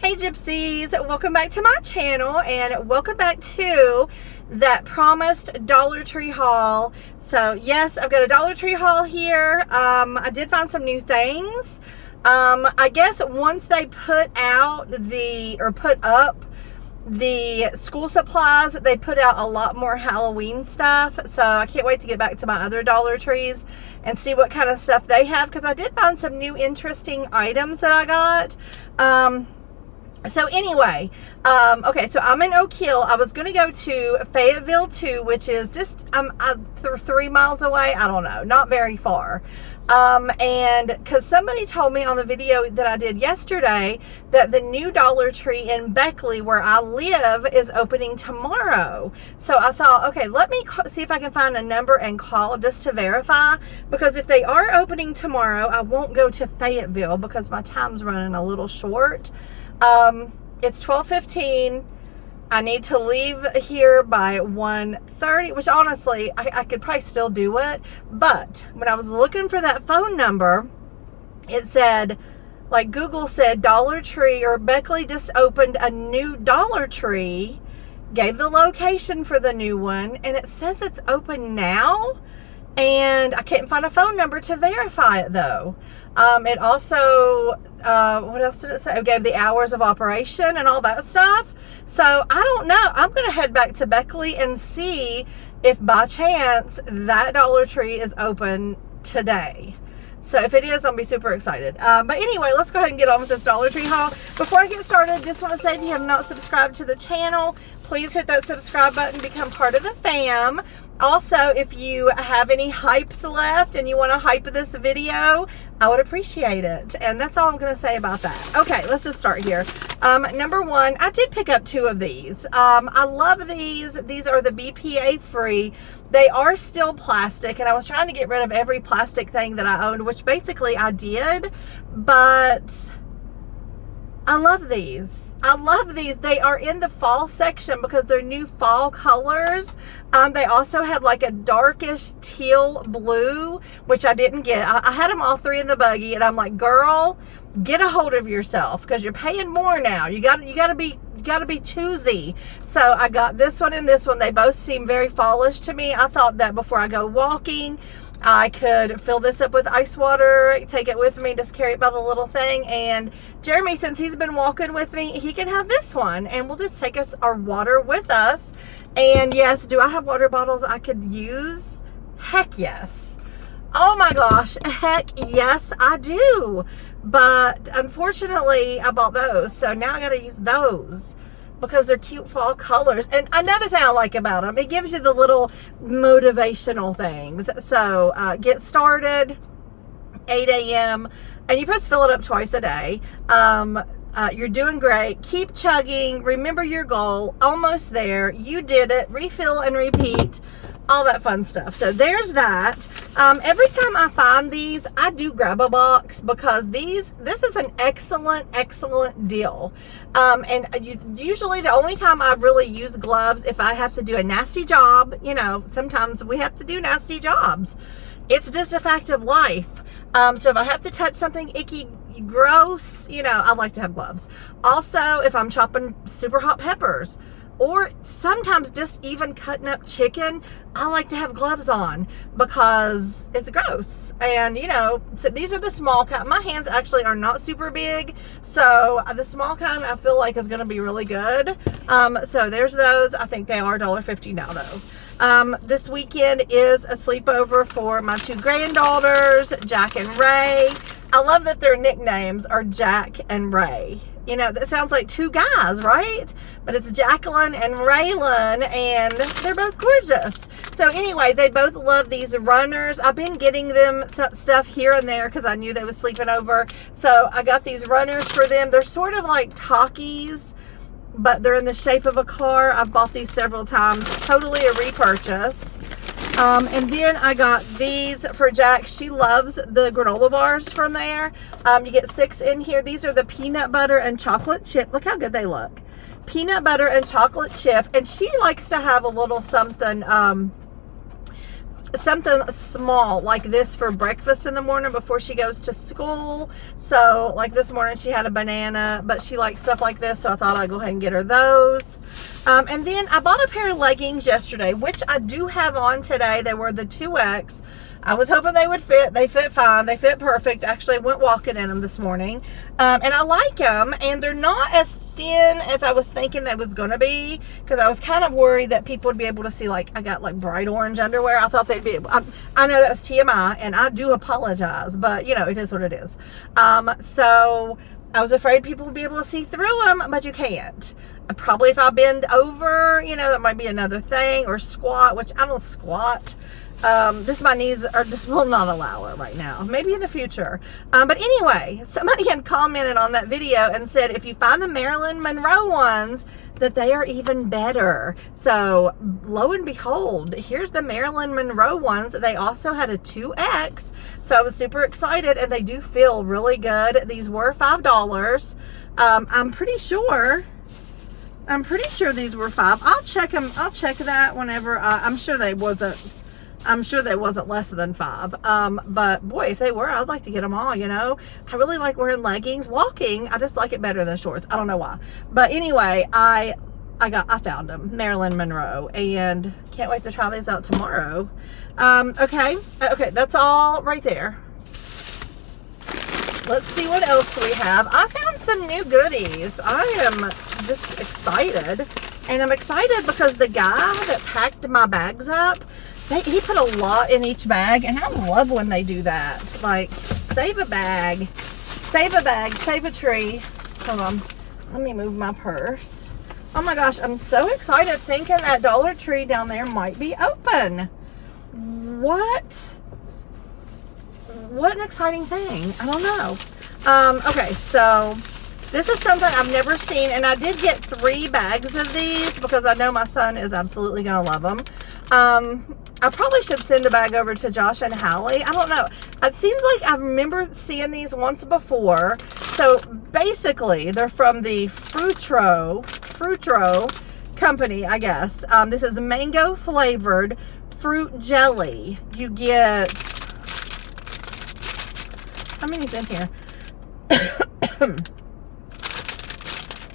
Hey Gypsies, welcome back to my channel and welcome back to that promised Dollar Tree haul. So yes, I've got a Dollar Tree haul here. I did find some new things. I guess once they put up the school supplies, they put out a lot more Halloween stuff. So I can't wait to get back to my other Dollar Trees and see what kind of stuff they have, because I did find some new interesting items that I got. So anyway, okay, so I'm in Oak Hill. I was going to go to Fayetteville too, which is just 3 miles away. I don't know, not very far. And because somebody told me on the video that I did yesterday that the new Dollar Tree in Beckley, where I live, is opening tomorrow. So I thought, okay, let me see if I can find a number and call just to verify, because if they are opening tomorrow, I won't go to Fayetteville because my time's running a little short. It's 12:15. I need to leave here by 1:30, which honestly, I could probably still do it. But when I was looking for that phone number, it said, like Google said, Dollar Tree or Beckley just opened a new Dollar Tree, gave the location for the new one, and it says it's open now. And I can't find a phone number to verify it though. It also, what else did it say? It gave the hours of operation and all that stuff. So I don't know. I'm going to head back to Beckley and see if by chance that Dollar Tree is open today. So if it is, I'll be super excited. But anyway, let's go ahead and get on with this Dollar Tree haul. Before I get started, just want to say if you have not subscribed to the channel, please hit that subscribe button, become part of the fam. Also, if you have any hypes left and you want to hype this video, I would appreciate it. And that's all I'm going to say about that. Okay, let's just start here. Number one, I did pick up 2 of these. I love these. These are the BPA free. They are still plastic, and I was trying to get rid of every plastic thing that I owned, which basically I did, but I love these. I love these. They are in the fall section because they're new fall colors. They also had like a darkish teal blue, which I didn't get. I had them all 3 in the buggy, and I'm like, girl, get a hold of yourself because you're paying more now. You got to be choosy. So I got this one and this one. They both seem very fallish to me. I thought that before I go walking, I could fill this up with ice water, take it with me, just carry it by the little thing. And Jeremy, since he's been walking with me, he can have this one, and we'll just take our water with us. And yes, do I have water bottles I could use? Heck yes. Oh my gosh, heck yes, I do. But unfortunately, I bought those, so now I gotta use those because they're cute fall colors. And another thing I like about them, it gives you the little motivational things. So get started, 8 a.m. and you're supposed to fill it up twice a day. You're doing great. Keep chugging. Remember your goal. Almost there. You did it. Refill and repeat. All that fun stuff. So there's that. Every time I find these, I do grab a box because this is an excellent deal. And usually the only time I really use gloves, if I have to do a nasty job, you know, sometimes we have to do nasty jobs. It's just a fact of life. So if I have to touch something icky, gross, you know, I like to have gloves. Also, if I'm chopping super hot peppers, or sometimes just even cutting up chicken, I like to have gloves on because it's gross. And you know, so these are the small kind. My hands actually are not super big, so the small kind I feel like is going to be really good. So there's those. I think they are $1.50 now though. This weekend is a sleepover for my 2 granddaughters, Jack and Ray. I love that their nicknames are Jack and Ray. You know, that sounds like 2 guys, right? But it's Jacqueline and Raylan, and they're both gorgeous. So anyway, they both love these runners. I've been getting them stuff here and there because I knew they was sleeping over. So I got these runners for them. They're sort of like Takis, but they're in the shape of a car. I've bought these several times. Totally a repurchase. And then I got these for Jack. She loves the granola bars from there. You get 6 in here. These are the peanut butter and chocolate chip. Look how good they look. Peanut butter and chocolate chip. And she likes to have a little something something small like this for breakfast in the morning before she goes to school. So like this morning she had a banana, but she likes stuff like this, so I thought I'd go ahead and get her those. And then I bought a pair of leggings yesterday, which I do have on today. They were the 2X. I was hoping they would fit. They fit fine. They fit perfect. Actually, I went walking in them this morning. And I like them. And they're not as thin as I was thinking they was going to be. Because I was kind of worried that people would be able to see, like, I got, like, bright orange underwear. I thought they'd be able... I know that's TMI, and I do apologize. But, you know, it is what it is. So I was afraid people would be able to see through them, but you can't. Probably if I bend over, you know, that might be another thing. Or squat, which I don't squat. Just my knees are just will not allow it right now. Maybe in the future. But anyway, somebody had commented on that video and said if you find the Marilyn Monroe ones, that they are even better. So lo and behold, here's the Marilyn Monroe ones. They also had a 2X. So I was super excited, and they do feel really good. These were $5. I'm pretty sure these were $5. I'll check them. I'll check that whenever. I'm sure they wasn't less than $5. But boy, if they were, I'd like to get them all, you know. I really like wearing leggings. Walking, I just like it better than shorts. I don't know why. But anyway, I found them. Marilyn Monroe. And can't wait to try these out tomorrow. Okay, that's all right there. Let's see what else we have. I found some new goodies. I am just excited. And I'm excited because the guy that packed my bags up, he put a lot in each bag, and I love when they do that. Like, save a bag, save a tree. Hold on, let me move my purse. Oh my gosh, I'm so excited thinking that Dollar Tree down there might be open. What an exciting thing. I don't know. Okay, so this is something I've never seen, and I did get 3 bags of these because I know my son is absolutely going to love them. I probably should send a bag over to Josh and Hallie. I don't know. It seems like I remember seeing these once before. So basically, they're from the Frutro company, I guess. This is mango flavored fruit jelly. You get... How many's in here?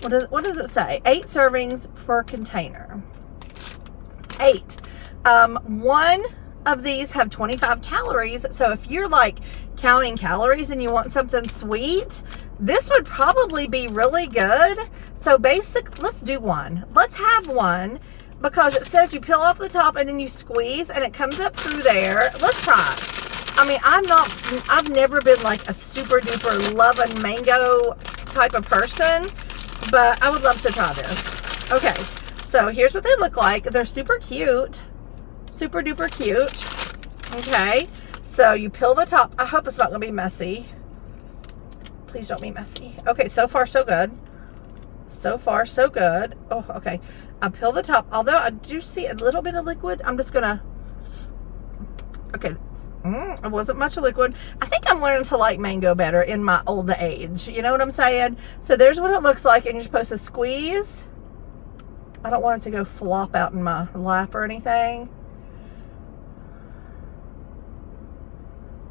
What does it say? 8 servings per container. 8. One of these have 25 calories. So if you're like counting calories and you want something sweet, this would probably be really good. So let's do one. Let's have one because it says you peel off the top and then you squeeze and it comes up through there. Let's try it. I mean, I've never been like a super duper loving mango type of person, but I would love to try this. Okay, so here's what they look like. They're super cute. Super duper cute. Okay, so you peel the top. I hope it's not gonna be messy. Please don't be messy. Okay, so far so good. So far so good. Oh, okay. I peel the top. Although I do see a little bit of liquid, I'm just gonna... Okay, it wasn't much liquid. I think I'm learning to like mango better in my old age. You know what I'm saying? So there's what it looks like, and you're supposed to squeeze. I don't want it to go flop out in my lap or anything.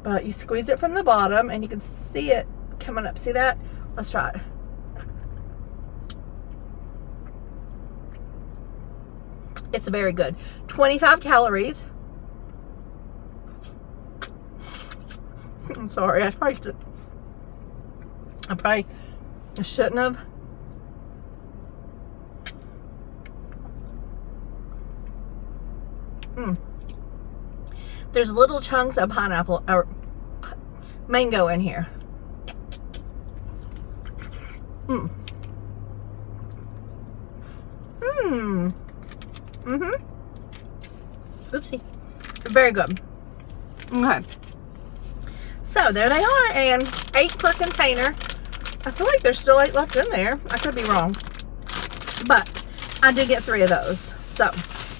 But you squeeze it from the bottom, and you can see it coming up. See that? Let's try it. It's very good. 25 calories. I'm sorry. I probably shouldn't have. There's little chunks of pineapple or mango in here. Oopsie. Very good. Okay. So there they are, and 8 per container. I feel like there's still 8 left in there. I could be wrong, but I did get 3 of those. So,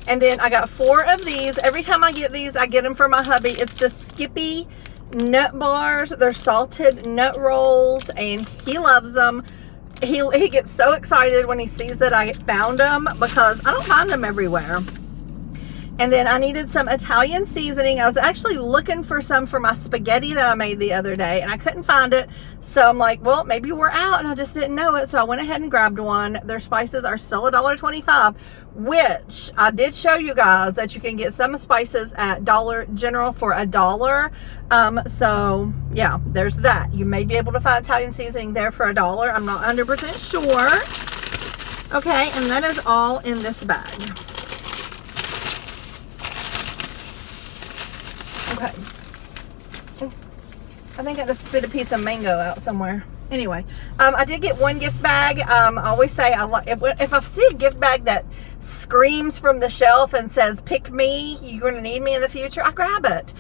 and then I got 4 of these. Every time I get these, I get them for my hubby. It's the Skippy nut bars. They're salted nut rolls, and he loves them. He gets so excited when he sees that I found them because I don't find them everywhere. And then I needed some Italian seasoning. I was actually looking for some for my spaghetti that I made the other day, and I couldn't find it. So I'm like, well, maybe we're out, and I just didn't know it. So I went ahead and grabbed one. Their spices are still $1.25, which I did show you guys that you can get some spices at Dollar General for $1. So yeah, there's that. You may be able to find Italian seasoning there for $1. I'm not 100% sure. Okay, and that is all in this bag. Okay. I think I just spit a piece of mango out somewhere. Anyway, I did get one gift bag. I always say if I see a gift bag that screams from the shelf and says, pick me, you're going to need me in the future, I grab it.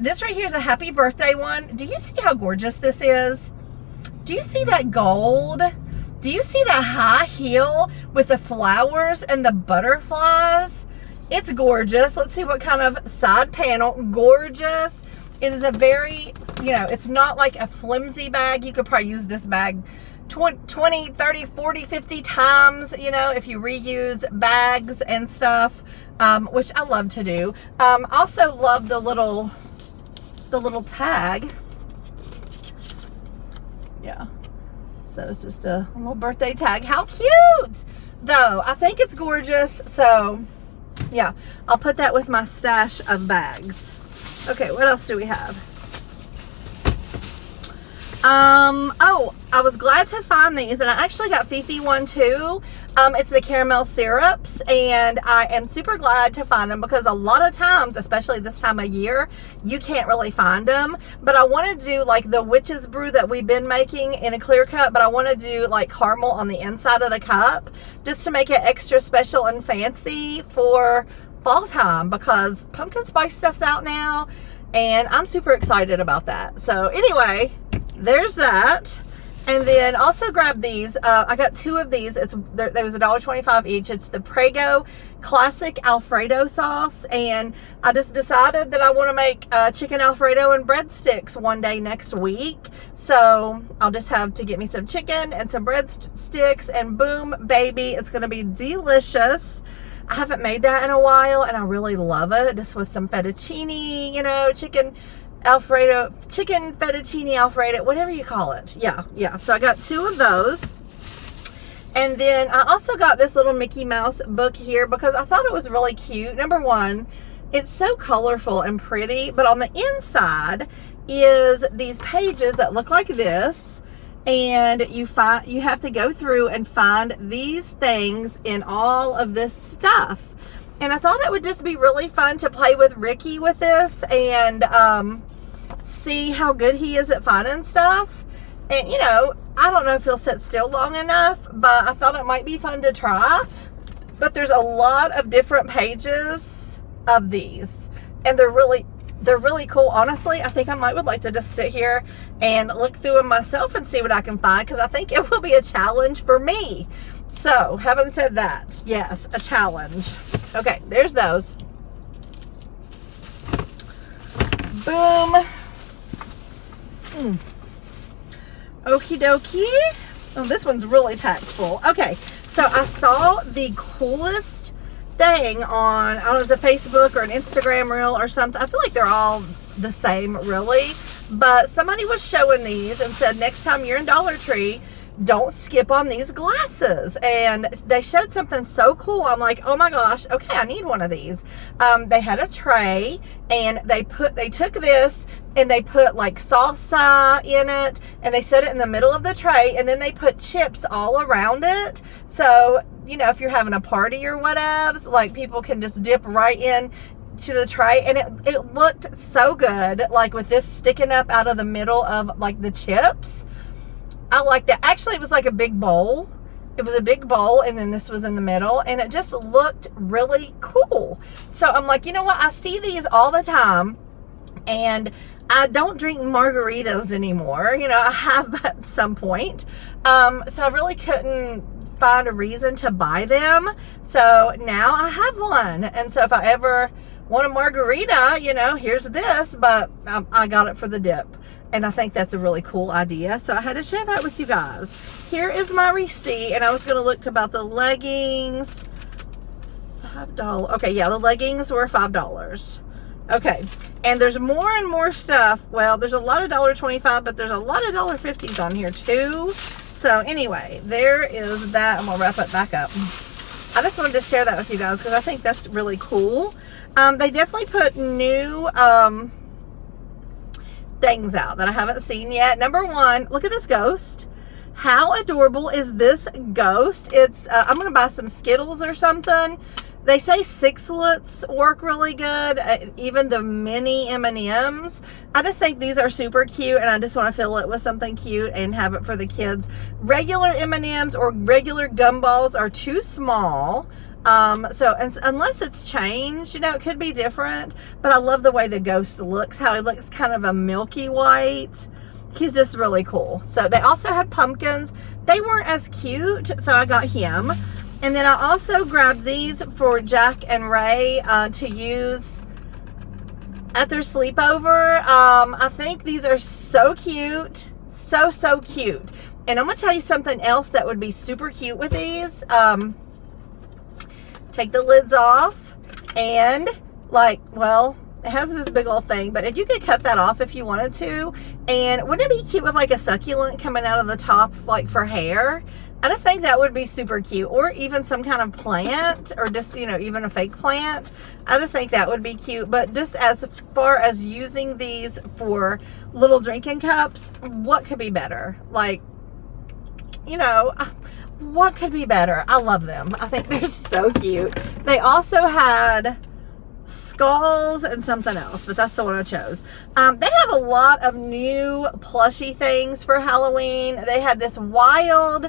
This right here is a happy birthday one. Do you see how gorgeous this is? Do you see that gold? Do you see that high heel with the flowers and the butterflies? It's gorgeous. Let's see what kind of side panel. Gorgeous. It is a very, it's not like a flimsy bag. You could probably use this bag 20, 30, 40, 50 times, if you reuse bags and stuff, which I love to do. Also love the little tag. Yeah. So it's just a little birthday tag. How cute, though. I think it's gorgeous. So yeah, I'll put that with my stash of bags. Okay, what else do we have? Oh, I was glad to find these, and I actually got Fifi one too. It's the caramel syrups, and I am super glad to find them because a lot of times, especially this time of year, you can't really find them. But I want to do like the witch's brew that we've been making in a clear cup, but I want to do like caramel on the inside of the cup just to make it extra special and fancy for fall time because pumpkin spice stuff's out now, and I'm super excited about that. So anyway, there's that. And then also grab these. I got two of these. There was $1.25 each. It's the Prego Classic Alfredo sauce, and I just decided that I want to make chicken Alfredo and breadsticks one day next week. So I'll just have to get me some chicken and some breadsticks, and boom, baby, it's going to be delicious. I haven't made that in a while, and I really love it. Just with some fettuccine, chicken Alfredo, chicken fettuccine Alfredo, whatever you call it. Yeah. So I got two of those. And then I also got this little Mickey Mouse book here because I thought it was really cute. Number one, it's so colorful and pretty, but on the inside is these pages that look like this. And you have to go through and find these things in all of this stuff. And I thought it would just be really fun to play with Ricky with this and see how good he is at finding stuff. And I don't know if he'll sit still long enough, but I thought it might be fun to try. But there's a lot of different pages of these, and they're really cool. Honestly, I think I would like to just sit here and look through them myself and see what I can find, because I think it will be a challenge for me. So, having said that, yes, a challenge. Okay, there's those. Boom. Okie dokie. Oh, this one's really packed full. Okay, so I saw the coolest thing on, I don't know, is it Facebook or an Instagram reel or something. I feel like they're all the same, really. But somebody was showing these and said, next time you're in Dollar Tree, don't skip on these glasses. And they showed something so cool. I'm like, oh my gosh, okay, I need one of these. They had a tray, and they took this and they put like salsa in it, and they set it in the middle of the tray, and then they put chips all around it. So, if you're having a party or whatever, like people can just dip right in to the tray, and it looked so good, like with this sticking up out of the middle of like the chips. I like that. Actually, it was like a big bowl. It was a big bowl, and then this was in the middle, and it just looked really cool. So I'm like, you know what? I see these all the time, and I don't drink margaritas anymore. I have at some point. So I really couldn't find a reason to buy them. So now I have one. And so if I ever want a margarita, here's this, but I got it for the dip. And I think that's a really cool idea. So I had to share that with you guys. Here is my receipt. And I was going to look about the leggings. $5. Okay, yeah, the leggings were $5. Okay, and there's more and more stuff. Well, there's a lot of $1.25, but there's a lot of $1.50s on here too. So anyway, there is that. I'm gonna wrap it back up. I just wanted to share that with you guys because I think that's really cool. They definitely put new things out that I haven't seen yet. Number one, look at this ghost. How adorable is this ghost? It's I'm gonna buy some Skittles or something. They say sixlets work really good, even the mini M&Ms. I just think these are super cute, and I just want to fill it with something cute and have it for the kids. Regular M&Ms or regular gumballs are too small. So unless it's changed, you know, it could be different. But I love the way the ghost looks, how he looks kind of a milky white. He's just really cool. So they also had pumpkins. They weren't as cute, so I got him. And then I also grabbed these for Jack and Ray to use at their sleepover. I think these are so cute. So cute. And I'm going to tell you something else that would be super cute with these. Take the lids off and like, well, it has this big old thing, but if you could cut that off if you wanted to. And wouldn't it be cute with like a succulent coming out of the top like for hair? I just think that would be super cute, or even some kind of plant, or just, you know, even a fake plant. I just think that would be cute. But just as far as using these for little drinking cups, what could be better? Like, you know, what could be better? I love them. I think they're so cute. They also had skulls and something else, but that's the one I chose. They have a lot of new plushy things for Halloween. They had this wild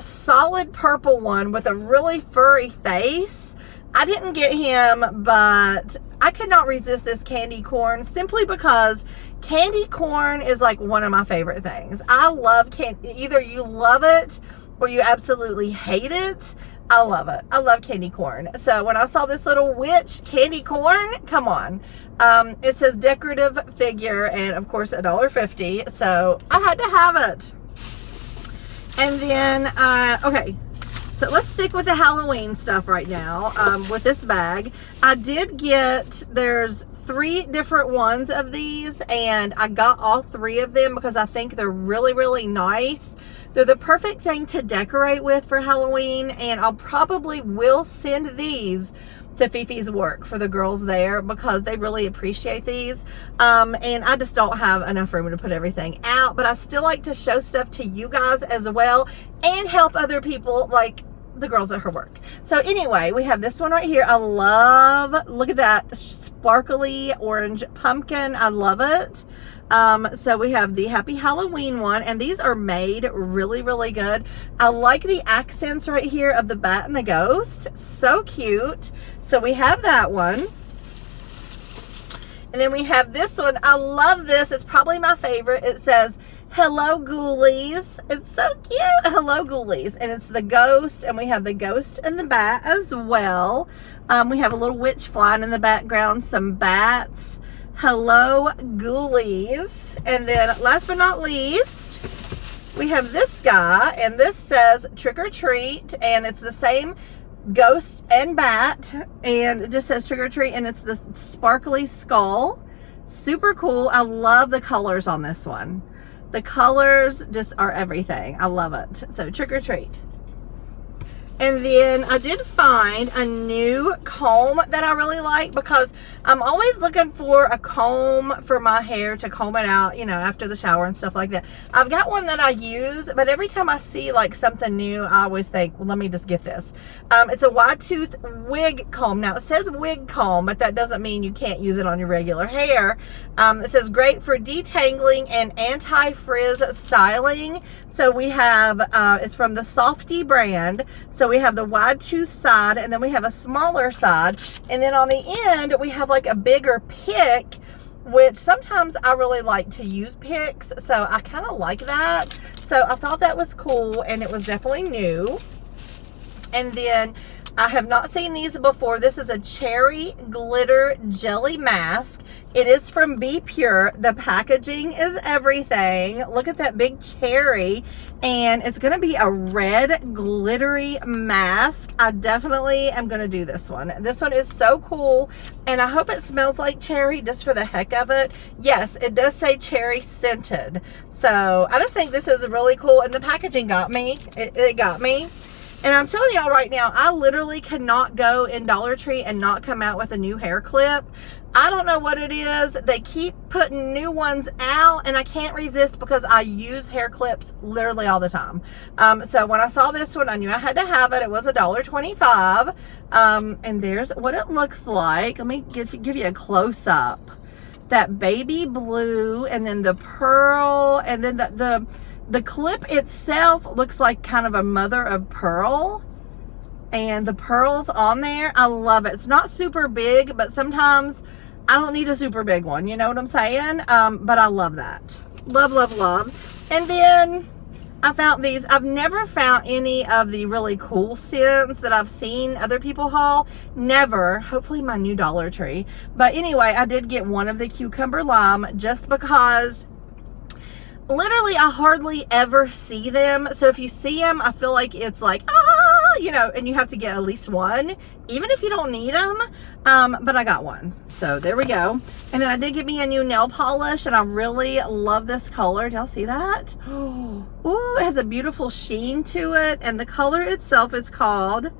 solid purple one with a really furry face. I didn't get him, but I could not resist this candy corn simply because candy corn is like one of my favorite things. I love candy. Either you love it or you absolutely hate it. I love it. I love candy corn. So when I saw this little witch candy corn, come on. It says decorative figure, and of course $1.50. So I had to have it. And then, okay, so let's stick with the Halloween stuff right now with this bag. I did get, there's 3 different ones of these, and I got all 3 of them because I think they're really, really nice. They're the perfect thing to decorate with for Halloween, and I'll probably will send these to Fifi's work for the girls there because they really appreciate these. And I just don't have enough room to put everything out, but I still like to show stuff to you guys as well and help other people like the girls at her work. So anyway, we have this one right here. I love, look at that sparkly orange pumpkin. I love it. So we have the Happy Halloween one, and these are made really, really good. I like the accents right here of the bat and the ghost. So cute. So we have that one. And then we have this one. I love this. It's probably my favorite. It says, "Hello, Ghoulies." It's so cute. Hello, Ghoulies. And it's the ghost, and we have the ghost and the bat as well. We have a little witch flying in the background, some bats. Hello, Ghoulies. And then last but not least, we have this guy, and this says trick or treat, and it's the same ghost and bat, and it just says trick or treat, and it's the sparkly skull. Super cool. I love the colors on this one. The colors just are everything. I love it. So trick or treat. And then I did find a new comb that I really like because I'm always looking for a comb for my hair to comb it out, you know, after the shower and stuff like that. I've got one that I use, but every time I see like something new, I always think, well, let me just get this. It's a wide tooth wig comb. Now it says wig comb, but that doesn't mean you can't use it on your regular hair. It says great for detangling and anti-frizz styling. So we have, it's from the Softy brand. So we have the wide tooth side, and then we have a smaller side. And then on the end, we have like a bigger pick, which sometimes I really like to use picks. So I kind of like that. So I thought that was cool, and it was definitely new. And then I have not seen these before. This is a cherry glitter jelly mask. It is from Be Pure. The packaging is everything. Look at that big cherry. And it's going to be a red glittery mask. I definitely am going to do this one. This one is so cool. And I hope it smells like cherry just for the heck of it. Yes, it does say cherry scented. So I just think this is really cool. And the packaging got me. It got me. And I'm telling y'all right now, I literally cannot go in Dollar Tree and not come out with a new hair clip. I don't know what it is. They keep putting new ones out and I can't resist because I use hair clips literally all the time. So when I saw this one, I knew I had to have it. It was $1.25. And there's what it looks like. Let me give you a close up. That baby blue and then the pearl and then the clip itself looks like kind of a mother of pearl. And the pearls on there, I love it. It's not super big, but sometimes I don't need a super big one. You know what I'm saying? But I love that. Love, love, love. And then I found these. I've never found any of the really cool scents that I've seen other people haul. Never. Hopefully my new Dollar Tree. But anyway, I did get one of the cucumber lime just because literally I hardly ever see them. So if you see them, I feel like it's like, you know, and you have to get at least one, even if you don't need them. But I got one. So there we go. And then I did get me a new nail polish and I really love this color. Do y'all see that? Ooh, it has a beautiful sheen to it. And the color itself is called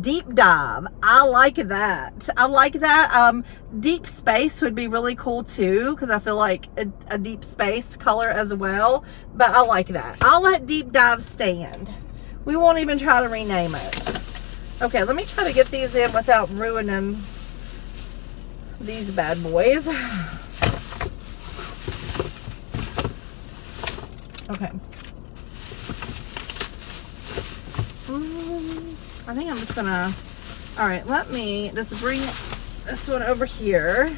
Deep Dive. I like that. I like that. Deep Space would be really cool too, because I feel like a deep space color as well. But I like that. I'll let Deep Dive stand. We won't even try to rename it. Okay, let me try to get these in without ruining these bad boys. Okay. I think I'm just gonna, all right, let me just bring this one over here.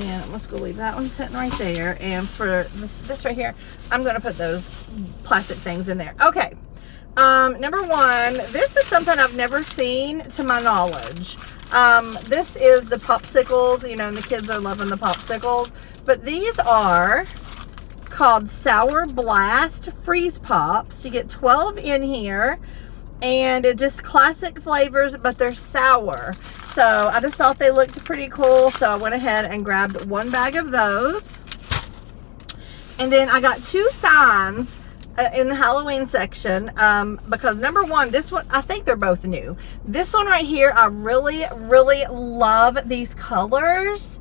And let's go leave that one sitting right there. And for this right here, I'm gonna put those plastic things in there. Okay. Number one, this is something I've never seen to my knowledge. This is the popsicles, you know, and the kids are loving the popsicles. But these are called Sour Blast Freeze Pops. You get 12 in here. And it just classic flavors, but they're sour. So I just thought they looked pretty cool. So I went ahead and grabbed one bag of those. And then I got two signs in the Halloween section, because number one, this one, I think they're both new. This one right here, I really, really love these colors.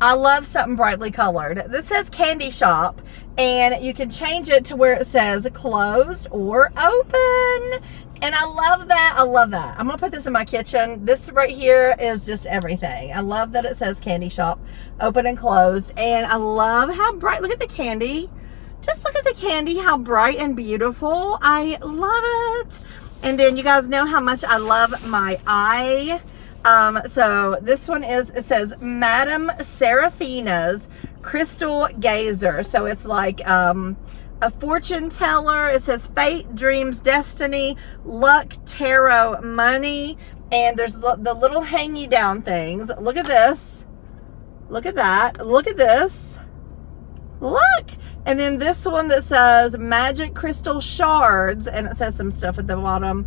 I love something brightly colored. This says Candy Shop, and you can change it to where it says closed or open. And I love that. I love that. I'm going to put this in my kitchen. This right here is just everything. I love that it says Candy Shop, open and closed. And I love how bright, look at the candy. Just look at the candy, how bright and beautiful. I love it. And then you guys know how much I love my eye. So this one is, it says Madame Seraphina's Crystal Gazer. So it's like a fortune teller. It says fate, dreams, destiny, luck, tarot, money. And there's the little hangy down things. Look at this. Look at that. Look at this. Look. And then this one that says magic crystal shards, and it says some stuff at the bottom.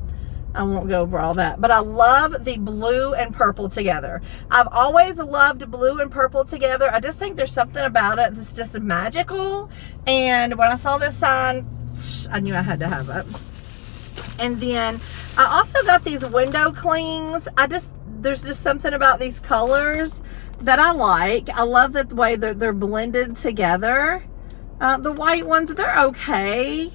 I won't go over all that, but I love the blue and purple together. I've always loved blue and purple together. I just think there's something about it that's just magical. And when I saw this sign, I knew I had to have it. And then I also got these window clings. There's just something about these colors that I like. I love the way they're blended together. The white ones, they're okay.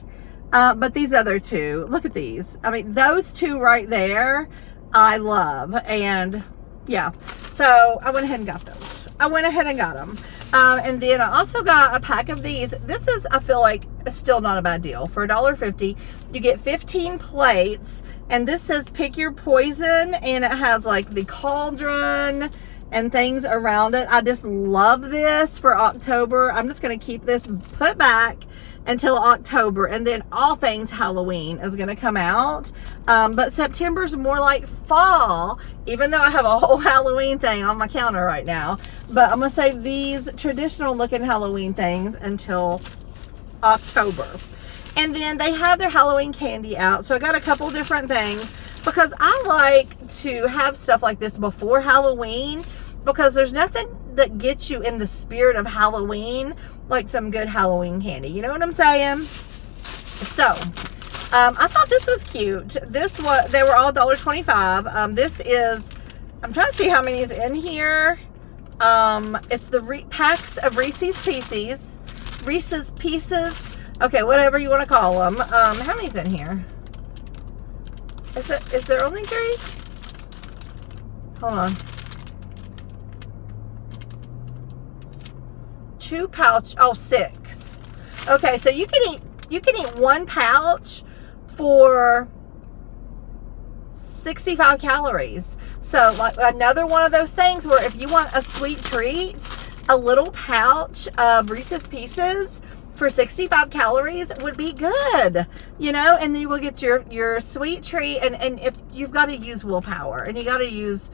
But these other two, look at these. I mean, those two right there, I love. And yeah, so I went ahead and got those. I went ahead and got them. And then I also got a pack of these. This is, I feel like, still not a bad deal. For $1.50, you get 15 plates. And this says pick your poison. And it has like the cauldron and things around it. I just love this for October. I'm just going to keep this put back. until October, and then all things Halloween is going to come out. But September's more like fall, even though I have a whole Halloween thing on my counter right now. But I'm going to save these traditional looking Halloween things until October. And then they have their Halloween candy out. So I got a couple different things because I like to have stuff like this before Halloween, because there's nothing that gets you in the spirit of Halloween like some good Halloween candy. You know what I'm saying? So, I thought this was cute. They were all $1.25. This is, I'm trying to see how many is in here. It's the packs of Reese's Pieces. Okay, whatever you want to call them. How many's in here? Is there only 3? Hold on. 2 pouch, 6. Okay, so you can eat 1 pouch for 65 calories. So like another one of those things where if you want a sweet treat, a little pouch of Reese's Pieces for 65 calories would be good, you know, and then you will get your sweet treat. And if you've got to use willpower, and you got to use,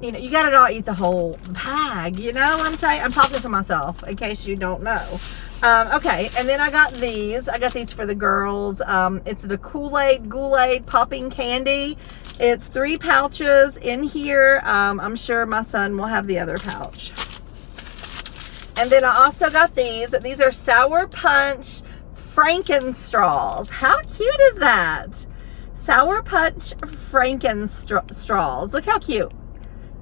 you know, you got to not eat the whole bag, you know what I'm saying? I'm talking to myself in case you don't know. Okay, and then I got these for the girls. It's the Kool-Aid popping candy. It's 3 pouches in here. I'm sure my son will have the other pouch. And then I also got these. These are Sour Punch Frankenstraws. How cute is that? Sour Punch Frankenstraws. Look how cute.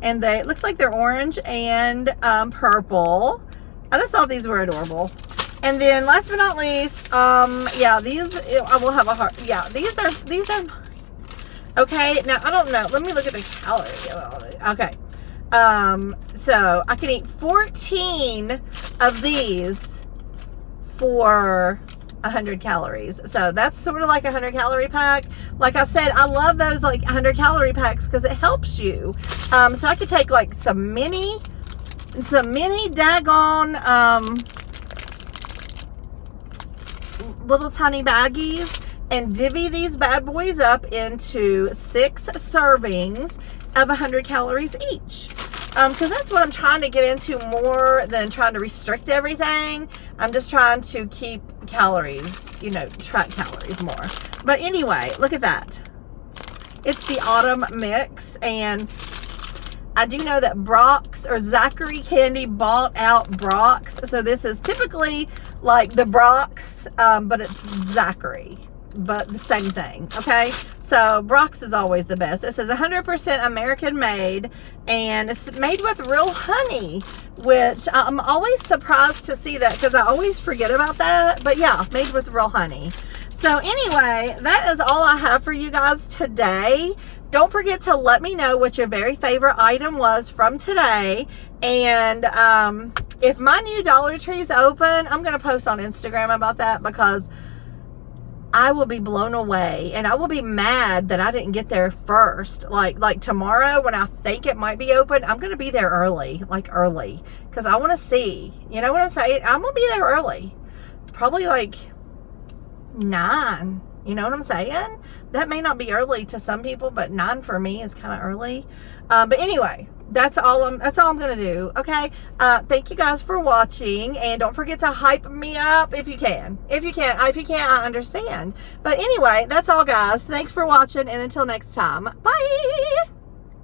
And it looks like they're orange and purple. I just thought these were adorable. And then last but not least, yeah, these, I will have a heart. Yeah, these are mine. Okay, now I don't know. Let me look at the calories. Okay. So I can eat 14 of these for 100 calories. So that's sort of like a 100 calorie pack. Like I said, I love those like 100 calorie packs because it helps you. So I could take like some mini daggone, little tiny baggies and divvy these bad boys up into 6 servings of 100 calories each. Because that's what I'm trying to get into more than trying to restrict everything. I'm just trying to keep calories, you know, track calories more. But anyway, look at that. It's the autumn mix, and I do know that Brock's or Zachary Candy bought out Brock's. So this is typically like the Brock's, but it's Zachary. But the same thing, okay? So Brock's is always the best. It says 100% American made, and it's made with real honey, which I'm always surprised to see that because I always forget about that. But yeah, made with real honey. So anyway, that is all I have for you guys today. Don't forget to let me know what your very favorite item was from today. And if my new Dollar Tree is open, I'm going to post on Instagram about that, because I will be blown away, and I will be mad that I didn't get there first. Like tomorrow when I think it might be open, I'm going to be there early, because I want to see, you know what I'm saying? I'm going to be there early, probably like 9, you know what I'm saying? That may not be early to some people, but 9 for me is kind of early. But anyway, that's all I'm gonna do. Okay, thank you guys for watching, and don't forget to hype me up if you can. If you can't, I understand. But anyway, that's all, guys. Thanks for watching, and until next time, bye.